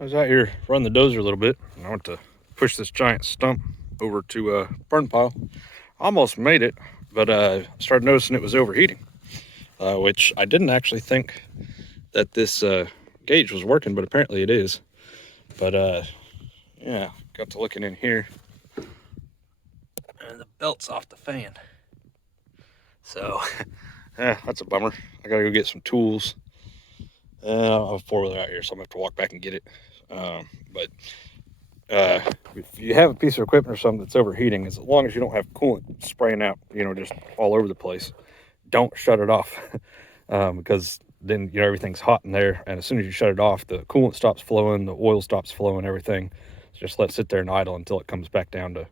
I was out here running the dozer a little bit, and I went to push this giant stump over to a burn pile. Almost made it, but started noticing it was overheating, which I didn't actually think that this gauge was working, but apparently it is. But yeah, got to looking in here, and the belt's off the fan. So yeah, that's a bummer. I gotta go get some tools. I have a four-wheeler out here, so I'm gonna have to walk back and get it. But if you have a piece of equipment or something that's overheating, as long as you don't have coolant spraying out, just all over the place, don't shut it off. Because then everything's hot in there, and as soon as you shut it off, the coolant stops flowing, the oil stops flowing, everything. So just let it sit there and idle until it comes back down to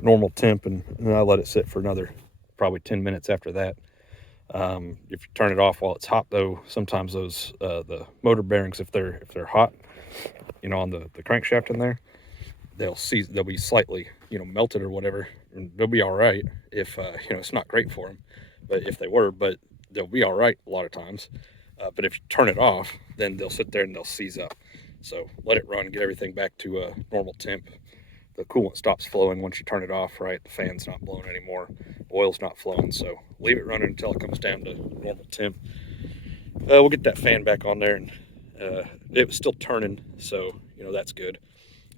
normal temp, and then I let it sit for another probably 10 minutes after that. If you turn it off while it's hot, though, sometimes those the motor bearings, if they're hot, on the crankshaft in there, they'll be slightly melted or whatever, and they'll be all right if it's not great for them, but if they were, but they'll be all right a lot of times. But if you turn it off, then they'll sit there and they'll seize up. So let it run, get everything back to a normal temp. The coolant stops flowing once you turn it off, right? The fan's not blowing anymore, oil's not flowing, so leave it running until it comes down to normal temp. We'll get that fan back on there, and it was still turning, so that's good.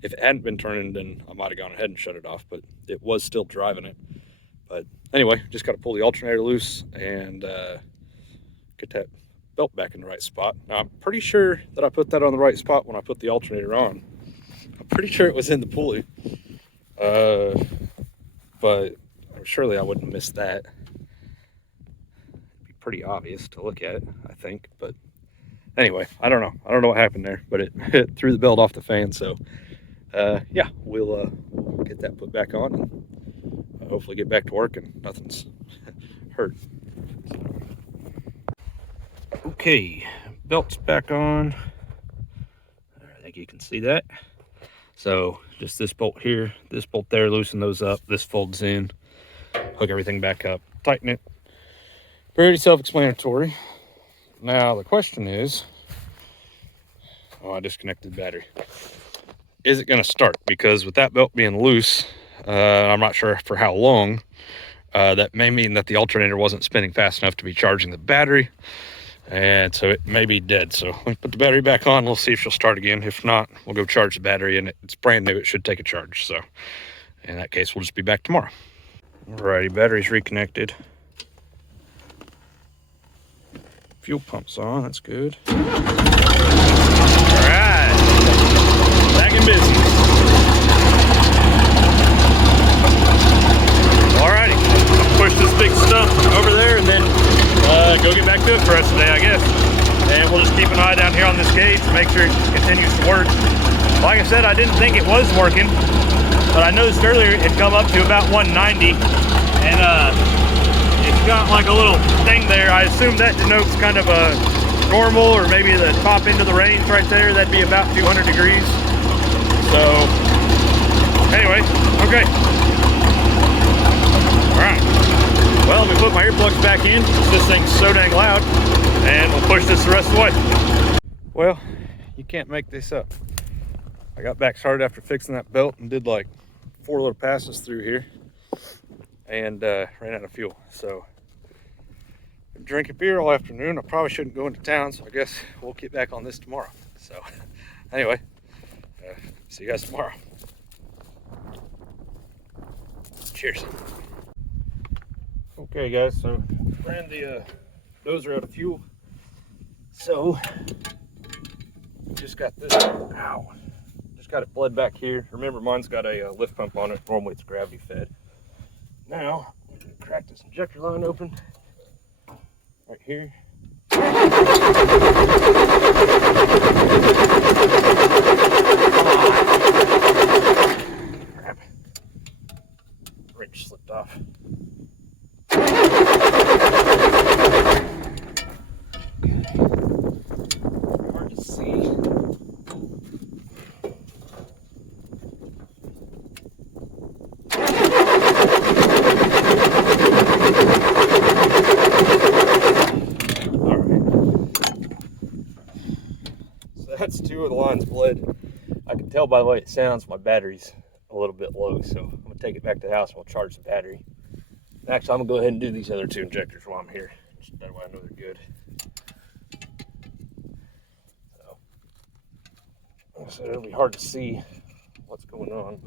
If it hadn't been turning, then I might have gone ahead and shut it off, but it was still driving it. But anyway, just got to pull the alternator loose and get that belt back in the right spot. Now, I'm pretty sure that I put that on the right spot when I put the alternator on. I'm pretty sure it was in the pulley, but surely I wouldn't miss that. It'd be pretty obvious to look at, I think. But anyway, I don't know what happened there, but it threw the belt off the fan. So yeah, we'll get that put back on and hopefully get back to work and nothing's hurt. Okay, belt's back on. I think you can see that. So just this bolt here, this bolt there, loosen those up. This folds in, hook everything back up, tighten it. Pretty self-explanatory. Now the question is, I disconnected the battery. Is it going to start? Because with that belt being loose, I'm not sure for how long. That may mean that the alternator wasn't spinning fast enough to be charging the battery, and so it may be dead. So let me put the battery back on. We'll see if she'll start again. If not, we'll go charge the battery, and it's brand new. It should take a charge. So in that case, we'll just be back tomorrow. Alrighty, battery's reconnected. Fuel pump's on. That's good. All right, back in business. Alrighty, push this big stump over there and then go get back to it for the rest of the day, I guess. And we'll just keep an eye down here on this gauge to make sure it continues to work. Like I said, I didn't think it was working, but I noticed earlier it come up to about 190, and it's got like a little thing there. I assume that denotes kind of a normal, or maybe the top end of the range right there. That'd be about 200 degrees. So anyway, okay. All right. Well, let me put my earplugs back in. This thing's so dang loud, and we'll push this the rest of the way. Well, you can't make this up. I got back started after fixing that belt and did like 4 little passes through here, and ran out of fuel. So I'm drinking beer all afternoon. I probably shouldn't go into town, so I guess we'll get back on this tomorrow. So anyway, see you guys tomorrow. Cheers. Okay guys, so ran the dozer out of fuel. So just got this, just got it bled back here. Remember, mine's got a lift pump on it. Normally it's gravity fed. Now, I'm gonna crack this injector line open right here. Crap. Wrench slipped off. Hard to see. That's 2 fled. I can tell by the way it sounds my battery's a little bit low, so I'm gonna take it back to the house and we'll charge the battery. Actually, I'm gonna go ahead and do these other 2 injectors while I'm here. Just that way I know they're good. So, like I said, it'll be hard to see what's going on.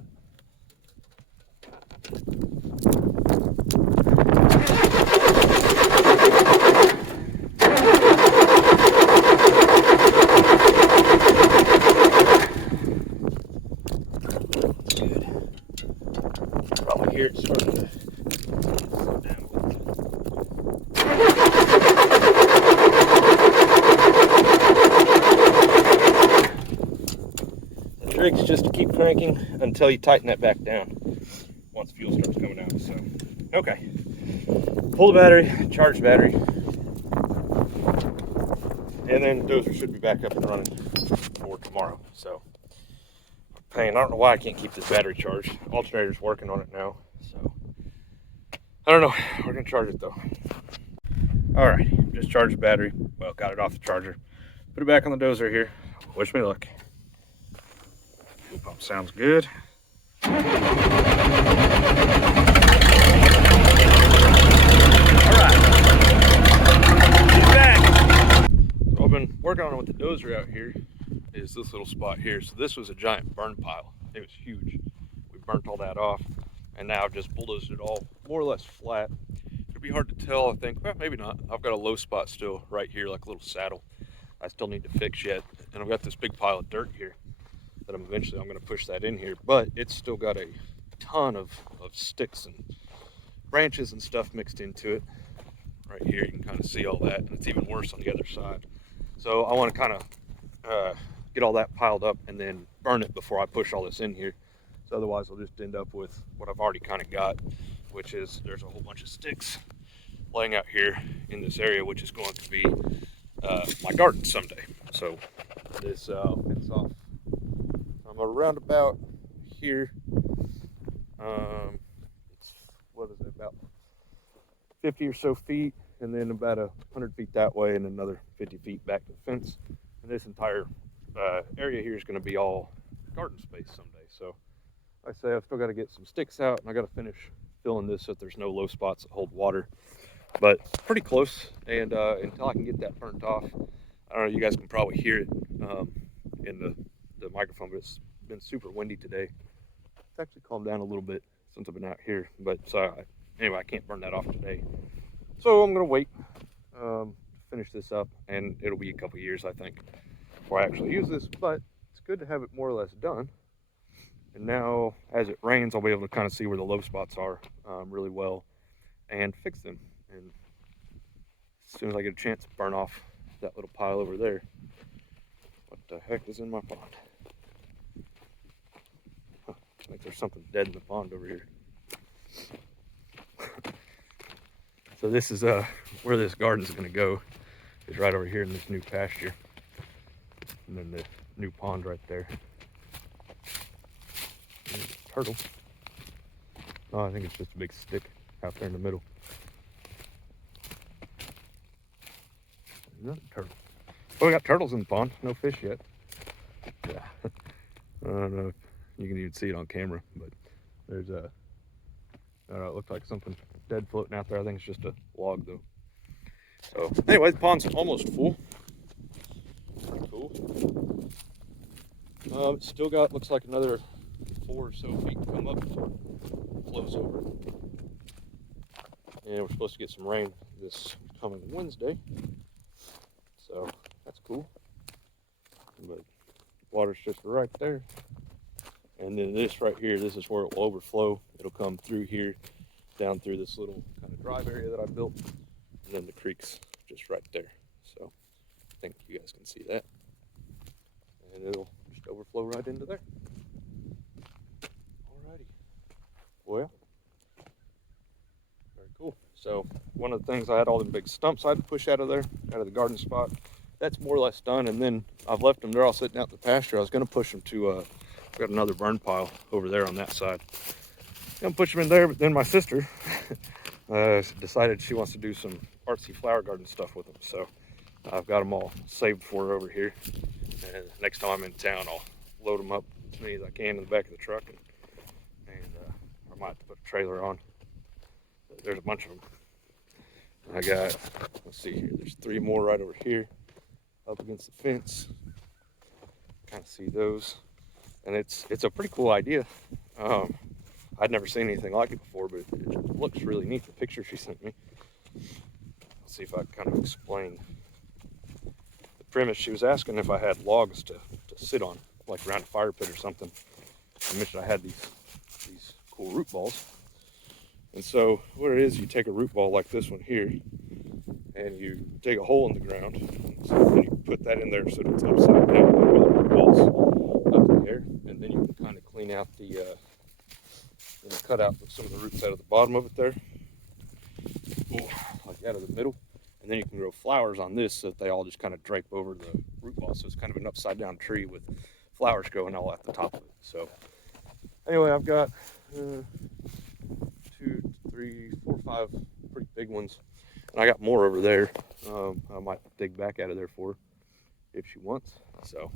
Here it's starting to slow down a little bit. The trick's just to keep cranking until you tighten that back down once fuel starts coming out. So, okay. Pull the battery, charge the battery, and then the dozer should be back up and running for tomorrow. So, I don't know why I can't keep this battery charged. Alternator's working on it now, so I don't know. We're gonna charge it though. All right, just charged the battery. Well, got it off the charger. Put it back on the dozer here. Wish me luck. Fuel pump sounds good. All right, she's back. So I've been working on it with the dozer out here. Is this little spot here. So this was a giant burn pile. It was huge. We burnt all that off, and now I've just bulldozed it all more or less flat. It'll be hard to tell, I think. Well, maybe not. I've got a low spot still right here, like a little saddle. I still need to fix yet. And I've got this big pile of dirt here that I'm going to push that in here. But it's still got a ton of sticks and branches and stuff mixed into it. Right here, you can kind of see all that. And it's even worse on the other side. So I want to kind of get all that piled up and then burn it before I push all this in here. So otherwise I'll just end up with what I've already kind of got, which is there's a whole bunch of sticks laying out here in this area, which is going to be my garden someday. So this fence off. I'm around about here. It's, what is it, about 50 or so feet, and then about 100 feet that way, and another 50 feet back to the fence. And this entire area here is going to be all garden space someday. So like I say, I've still got to get some sticks out, and I got to finish filling this so that there's no low spots that hold water. But pretty close, and until I can get that burnt off, I don't know, you guys can probably hear it in the microphone, but it's been super windy today. It's actually calmed down a little bit since I've been out here, but anyway, I can't burn that off today. So I'm going to wait, finish this up, and it'll be a couple years, I think, before I actually use this, but it's good to have it more or less done. And now, as it rains, I'll be able to kind of see where the low spots are really well and fix them. And as soon as I get a chance to burn off that little pile over there. What the heck is in my pond? Huh, I think there's something dead in the pond over here. So this is where this garden is going to go, is right over here in this new pasture. And then the new pond right there. Turtle. Oh, I think it's just a big stick out there in the middle. Another turtle. Oh, we got turtles in the pond. No fish yet. Yeah. I don't know if you can even see it on camera, but there's a, it looked like something dead floating out there. I think it's just a log though. So anyway, the pond's almost full. Pretty cool. It's still got, looks like another 4 or so feet to come up before it flows over. And we're supposed to get some rain this coming Wednesday. So that's cool. But water's just right there. And then this right here, this is where it will overflow. It'll come through here, down through this little kind of drive area that I built. And then the creek's just right there. So I think you guys can see that. And it'll just overflow right into there. Alrighty. Well, very cool. So one of the things, I had all the big stumps I had to push out of there, out of the garden spot. That's more or less done. And then I've left them, they're all sitting out in the pasture. I was going to push them to, I've got another burn pile over there on that side. I'm push them in there, but then my sister decided she wants to do some artsy flower garden stuff with them. So I've got them all saved for her over here. And next time I'm in town, I'll load them up as many as I can in the back of the truck, and I might have to put a trailer on. There's a bunch of them. I got, let's see here, there's 3 more right over here up against the fence. Kind of see those, and it's a pretty cool idea. I'd never seen anything like it before, but it looks really neat, the picture she sent me. Let's see if I can kind of explain the premise. She was asking if I had logs to sit on, like around a fire pit or something. I mentioned I had these cool root balls. And so what it is, you take a root ball like this one here, and you dig a hole in the ground, and so then you put that in there so it's upside down, with the root balls up in the air, and then you can kind of clean out the, cut out some of the roots out of the bottom of it there, like out of the middle, and then you can grow flowers on this so that they all just kind of drape over the root ball, so it's kind of an upside down tree with flowers growing all at the top of it. So anyway, I've got 2, 3, 4, 5 pretty big ones, and I got more over there. I might dig back out of there for her if she wants. So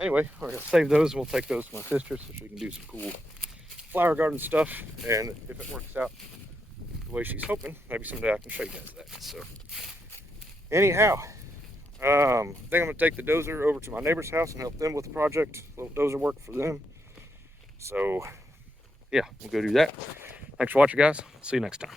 anyway, we're gonna save those, and we'll take those to my sister so she can do some cool flower garden stuff, and if it works out the way she's hoping, maybe someday I can show you guys that. So anyhow, I think I'm gonna take the dozer over to my neighbor's house and help them with the project, a little dozer work for them. So yeah, we'll go do that. Thanks for watching, guys. See you next time.